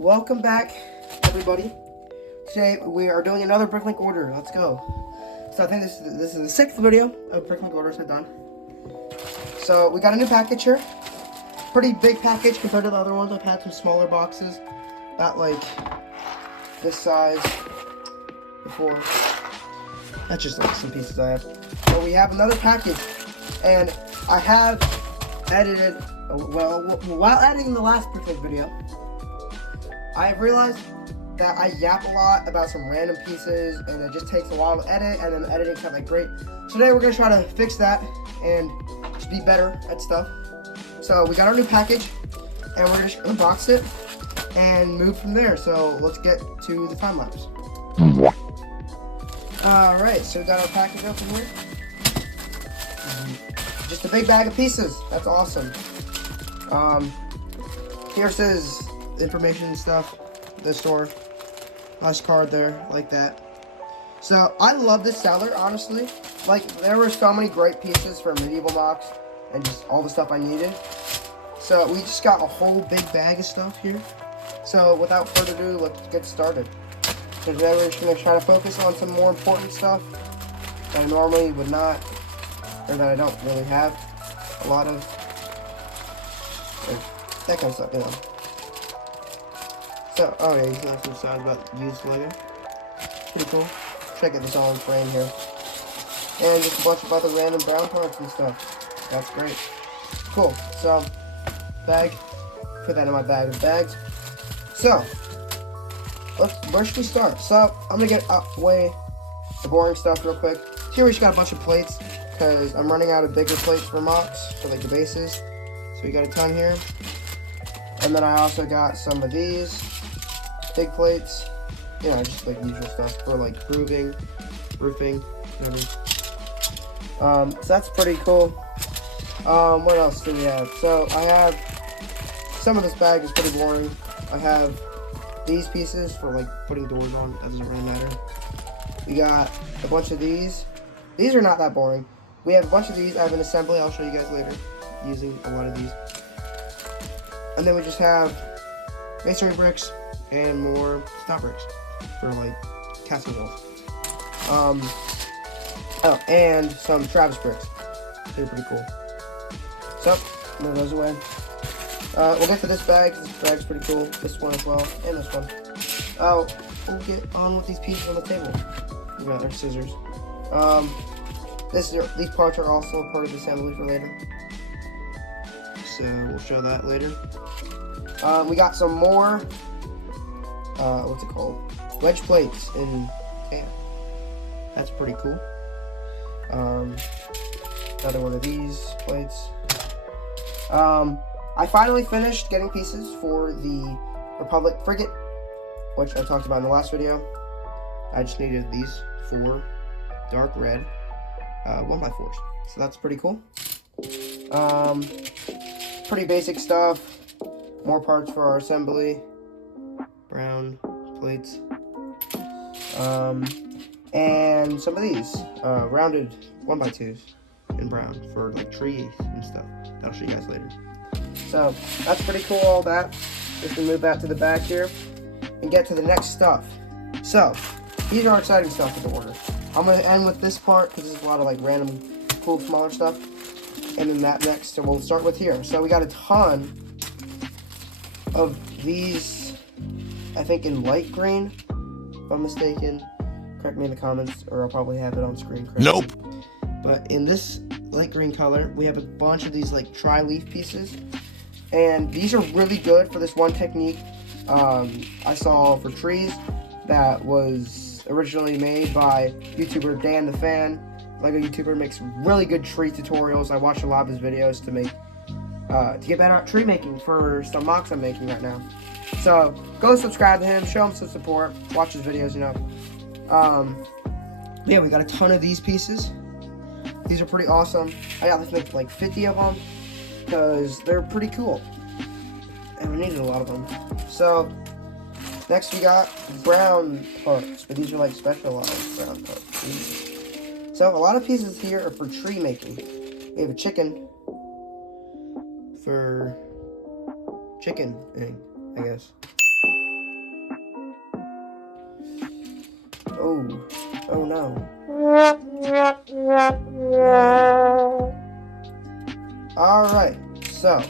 Welcome back, everybody. Today we are doing another Bricklink Order. Let's go. So I think this is the sixth video of Bricklink Orders I've done. So we got a new package here. Pretty big package compared to the other ones. I've had some smaller boxes, about like this size before. That's just like some pieces I have. But we have another package, and I have edited. Well, while editing the last Bricklink video, I have realized that I yap a lot about some random pieces, and it just takes a while to edit, and then the editing's not like great. So today we're gonna try to fix that and just be better at stuff. So we got our new package, and we're just gonna unbox it and move from there. So let's get to the time lapse. Alright, so we got our package open here. Just a big bag of pieces. That's awesome. Here's his information and stuff. The store. Nice card there, like that. So, I love this seller, honestly. Like, there were so many great pieces for Medieval Box and just all the stuff I needed. So, we just got a whole big bag of stuff here. So, without further ado, let's get started. So today we're just going to try to focus on some more important stuff that I normally would not, or that I don't really have a lot of. Like, that kind of stuff, you know. So, oh yeah, you can have some sides about used Lego. Pretty cool. Check out this all in frame here. And just a bunch of other random brown parts and stuff. That's great. Cool. So, bag. Put that in my bag of bags. So, where should we start? So, I'm going to get away the boring stuff real quick. Here we just got a bunch of plates, because I'm running out of bigger plates for mocks, for like the bases. So we got a ton here. And then I also got some of these big plates. Yeah, just like usual stuff for like roofing, whatever. So that's pretty cool. What else do we have? So I have, some of this bag is pretty boring. I have these pieces for like putting doors on. That doesn't really matter. We got a bunch of these. These are not that boring. We have a bunch of these. I have an assembly. I'll show you guys later using a lot of these. And then we just have masonry bricks and more stop bricks for like castle walls. Oh, and some Travis bricks. They're pretty cool. So, move those away. We'll get to this bag. This bag's pretty cool. This one as well, and this one. Oh, we'll get on with these pieces on the table. We got our scissors. These parts are also part of the assembly for later. So we'll show that later. We got some more, what's it called? Wedge plates in tan. That's pretty cool. Another one of these plates. I finally finished getting pieces for the Republic frigate, which I talked about in the last video. I just needed these 4 dark red 1x4s. So that's pretty cool. Pretty basic stuff. More parts for our assembly. Brown plates. And some of these rounded 1x2s in brown for like trees and stuff. I'll show you guys later. So that's pretty cool, all that. Just gonna move that to the back here and get to the next stuff. So these are exciting stuff for the order. I'm gonna end with this part because there's a lot of like random cool smaller stuff. And then that next, so we'll start with here. So we got a ton of these, I think in light green, if I'm mistaken. Correct me in the comments, or I'll probably have it on screen. Nope. But in this light green color, we have a bunch of these like tri-leaf pieces. And these are really good for this one technique I saw for trees that was originally made by YouTuber Dan the Fan. Lego YouTuber, makes really good tree tutorials. I watch a lot of his videos to make to get better at tree making for some mocks I'm making right now. So go subscribe to him, show him some support, watch his videos, you know. Yeah, we got a ton of these pieces. These are pretty awesome. I got like 50 of them because they're pretty cool, and we needed a lot of them. So next we got brown parts, but these are like specialized brown parts. So a lot of pieces here are for tree making. We have a chicken for chicken, I guess. Oh. Oh no. Alright, so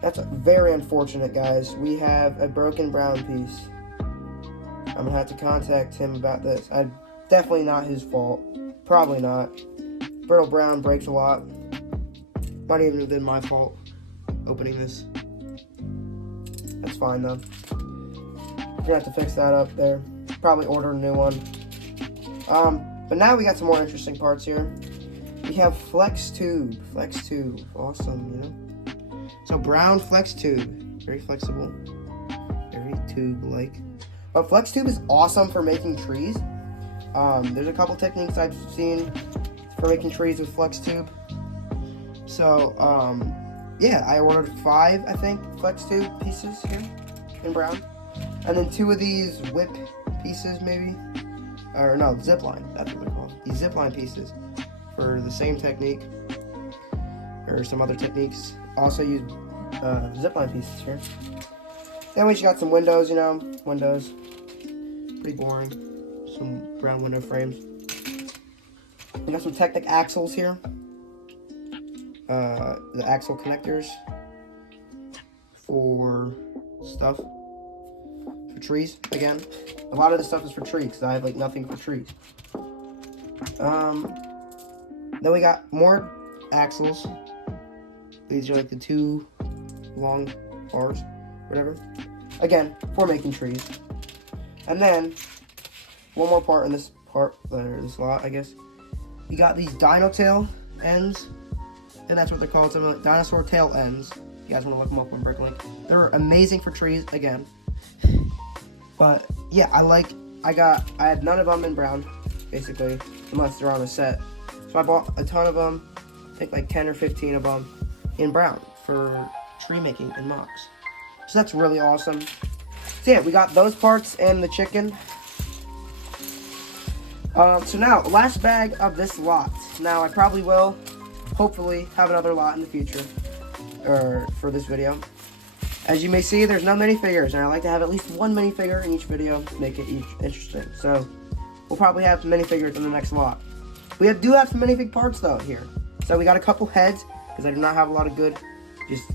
that's very unfortunate, guys. We have a broken brown piece. I'm gonna have to contact him about this. Definitely not his fault. Probably not. Brittle brown breaks a lot. Might even have been my fault opening this. That's fine though. We're gonna have to fix that up there. Probably order a new one. But now we got some more interesting parts here. We have flex tube. Flex tube. Awesome, you know? So brown flex tube. Very flexible. Very tube-like. But flex tube is awesome for making trees. There's a couple techniques I've seen for making trees with flex tube. So, yeah, I ordered 5, I think, flex tube pieces here in brown. And then 2 of these whip pieces, maybe. Or no, zipline, that's what they're called. These zipline pieces for the same technique. Or some other techniques. Also use zipline pieces here. Then we just got some windows, you know, windows. Pretty boring. Some brown window frames. We got some Technic axles here. The axle connectors for stuff. For trees, again. A lot of the stuff is for trees, because I have, like, nothing for trees. Then we got more axles. These are, like, the 2 long bars, whatever. Again, for making trees. And then, one more part in this part, this lot, I guess. You got these dino tail ends. And that's what they're called, something like dinosaur tail ends. If you guys want to look them up on Bricklink. They're amazing for trees, again. But, yeah, I had none of them in brown, basically, unless they're on a set. So I bought a ton of them, I think like 10 or 15 of them, in brown for tree making and mocks. So that's really awesome. So yeah, we got those parts and the chicken. So now, last bag of this lot. Now, I probably will, hopefully, have another lot in the future, or for this video. As you may see, there's no minifigures, and I like to have at least one minifigure in each video to make it interesting. So, we'll probably have some minifigures in the next lot. We do have some minifig parts, though, here. So, we got a couple heads, because I do not have a lot of good, just,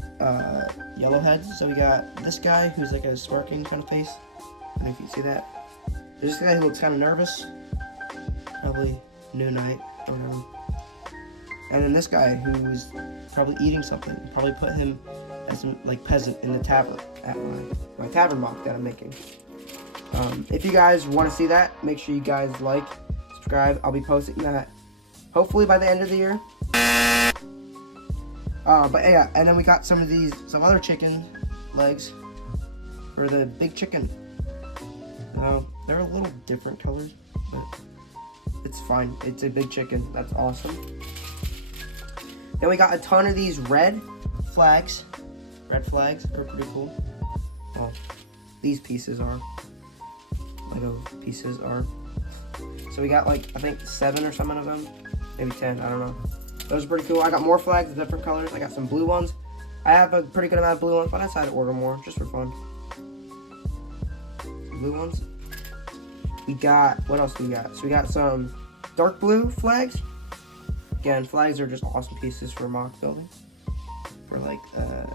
yellow heads. So, we got this guy, who's like a smirking kind of face. I don't know if you see that. There's this guy who looks kind of nervous. Probably new night, or whatever. And then this guy who's probably eating something. Probably put him as some, like, peasant in the tavern at my tavern mock that I'm making. If you guys want to see that, make sure you guys like, subscribe. I'll be posting that hopefully by the end of the year. But yeah, and then we got some other chicken legs for the big chicken. They're a little different colors, but it's fine. It's a big chicken. That's awesome. Then we got a ton of these red flags. Red flags are pretty cool. Well, these pieces are. Lego pieces are. So we got, like, I think 7 or something of them. Maybe 10, I don't know. Those are pretty cool. I got more flags of different colors. I got some blue ones. I have a pretty good amount of blue ones, but I decided to order more just for fun. Blue ones. We got, what else do we got? So we got some dark blue flags. Again, flags are just awesome pieces for mock building. For, like, the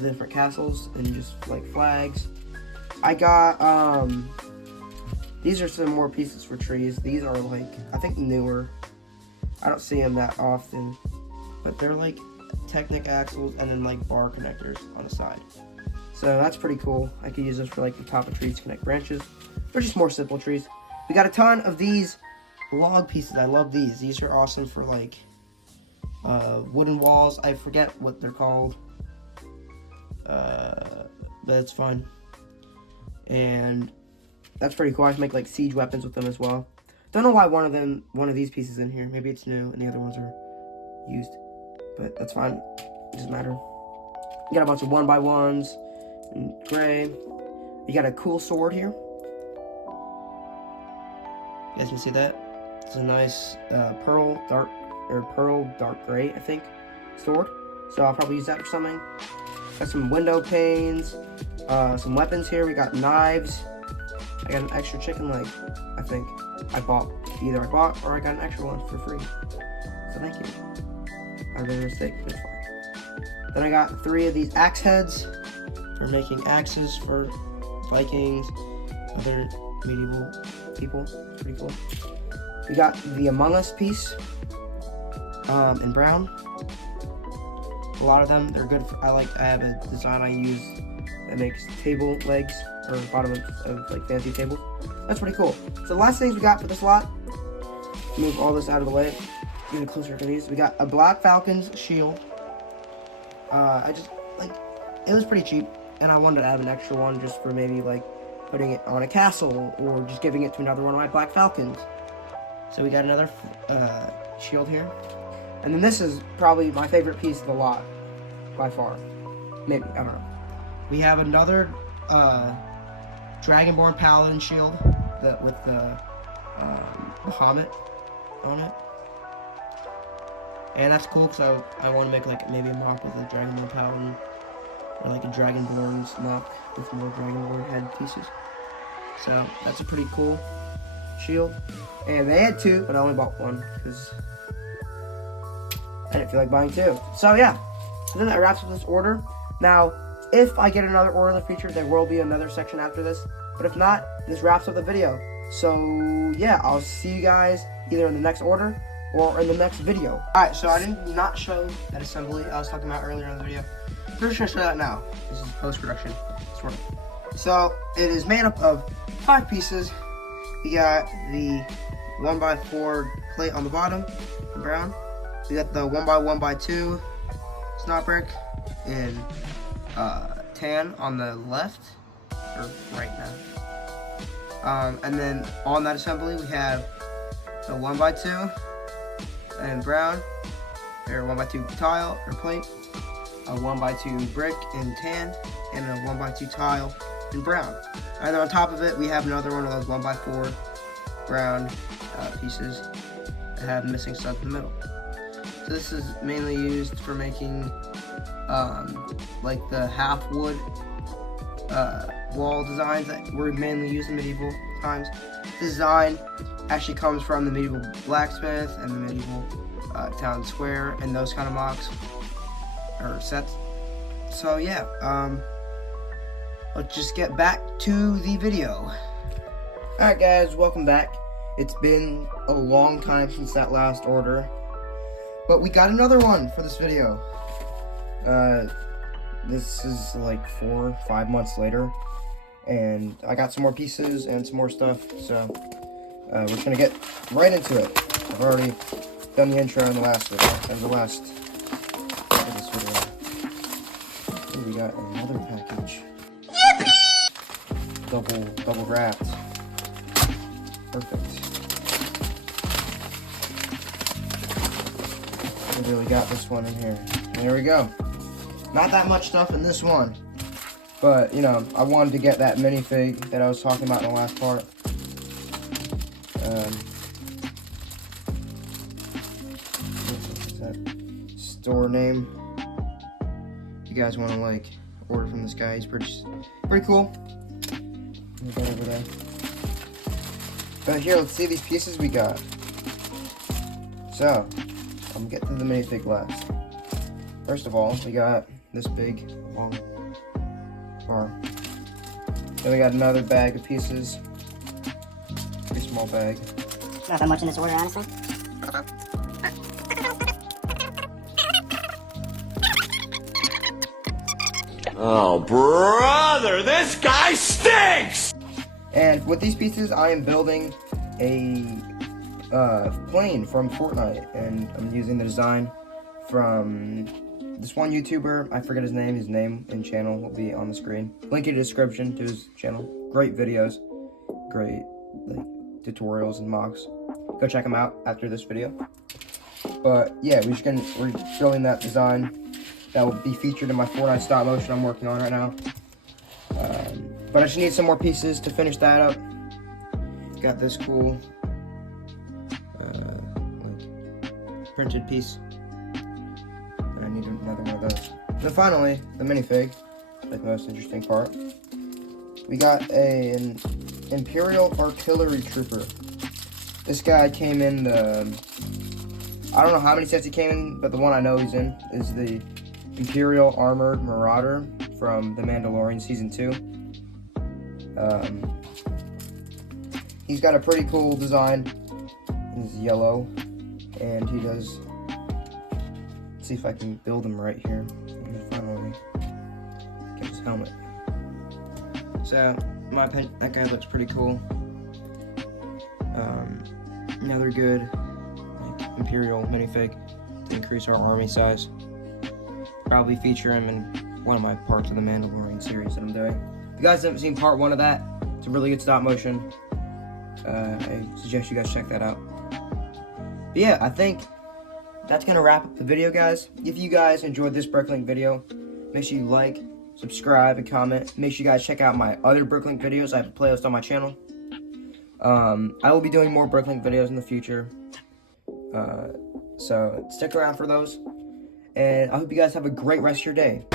different castles and just, like, flags. I got, these are some more pieces for trees. These are, like, I think newer. I don't see them that often. But they're, like, Technic axles and then, like, bar connectors on the side. So that's pretty cool. I could use this for, like, the top of trees to connect branches. They're just more simple trees. We got a ton of these log pieces. I love these. These are awesome for, like, wooden walls. I forget what they're called. But it's fun. And that's pretty cool. I can make, like, siege weapons with them as well. Don't know why one of these pieces in here. Maybe it's new and the other ones are used. But that's fine. It doesn't matter. You got a bunch of 1x1s in gray. You got a cool sword here. You guys can see that? It's a nice pearl dark gray, I think, sword. So I'll probably use that for something. Got some window panes, some weapons here. We got knives I got an extra chicken leg, I think. Either I bought or I got an extra one for free. So thank you. I made a mistake, but it's fine. Then I got 3 of these axe heads for making axes for Vikings, other medieval people. It's pretty cool. We got the Among Us piece in brown. A lot of them, they're good. I have a design I use that makes table legs or bottom of like fancy tables. That's pretty cool. So the last things we got for this lot, move all this out of the way, get it closer to these. We got a Black Falcon's shield. I just it was pretty cheap, and I wanted to add an extra one just for maybe like putting it on a castle or just giving it to another one of my Black Falcons. So we got another shield here. And then this is probably my favorite piece of the lot, by far. Maybe, I don't know. We have another Dragonborn Paladin shield with the Bahamut on it. And that's cool because I want to make like maybe a mock with a Dragonborn Paladin or like a Dragonborn's mock with more Dragonborn head pieces. So that's a pretty cool shield. And they had 2, but I only bought 1 because I didn't feel like buying 2. So yeah, so then that wraps up this order. Now, if I get another order in the future, there will be another section after this. But if not, this wraps up the video. So yeah, I'll see you guys either in the next order or in the next video. Alright, so I did not show that assembly I was talking about earlier in the video. I'm just gonna show that now. This is post-production, sort of. So it is made up of 5 pieces. We got the 1x4 plate on the bottom, in brown. We got the 1x1x2 snot brick in tan on the left, or right now. And then on that assembly we have a 1x2 in brown, or 1x2 tile or plate, a 1x2 brick in tan, and a 1x2 tile in brown. And then on top of it we have another one of those 1x4 brown pieces that have missing studs in the middle. So this is mainly used for making like the half wood wall designs that were mainly used in medieval times. This design actually comes from the medieval blacksmith and the medieval town square and those kind of mocks or sets. So yeah, let's just get back to the video. Alright guys, welcome back. It's been a long time since that last order, but we got another one for this video. This is like 4 or 5 months later, and I got some more pieces and some more stuff, so we're just gonna get right into it. I've already done the intro in the last video, and the last of this video. And we got another package. Double wrapped. Perfect. I really got this one in here. And there we go. Not that much stuff in this one, but you know, I wanted to get that minifig that I was talking about in the last part. What is that store name? If you guys want to like order from this guy, he's pretty cool. Over there. But here, let's see these pieces we got. So, I'm gonna get to the minifig last. First of all, we got this big, long bar. Then we got another bag of pieces. Pretty small bag. Not that much in this order, honestly. Oh, brother, this guy stinks! And with these pieces, I am building a plane from Fortnite, and I'm using the design from this one YouTuber. I forget his name. His name and channel will be on the screen. Link in the description to his channel. Great videos, great like tutorials and mocks. Go check him out after this video. But yeah, we're building that design that will be featured in my Fortnite stop motion I'm working on right now. But I just need some more pieces to finish that up. Got this cool like printed piece. And I need another one of those. And then finally, the minifig, like the most interesting part. We got an Imperial Artillery Trooper. This guy came in the... I don't know how many sets he came in, but the one I know he's in is the Imperial Armored Marauder from The Mandalorian Season 2. He's got a pretty cool design. He's yellow, and he does... Let's see if I can build him right here. Finally get his helmet. So, in my opinion, that guy looks pretty cool. Another good Imperial minifig to increase our army size. Probably feature him in one of my parts of the Mandalorian series that I'm doing. If you guys haven't seen part 1 of that, it's a really good stop motion. I suggest you guys check that out. But yeah, I think that's gonna wrap up the video, guys. If you guys enjoyed this Bricklink video, make sure you like, subscribe, and comment. Make sure you guys check out my other Bricklink videos. I have a playlist on my channel. I will be doing more Bricklink videos in the future. So stick around for those. And I hope you guys have a great rest of your day.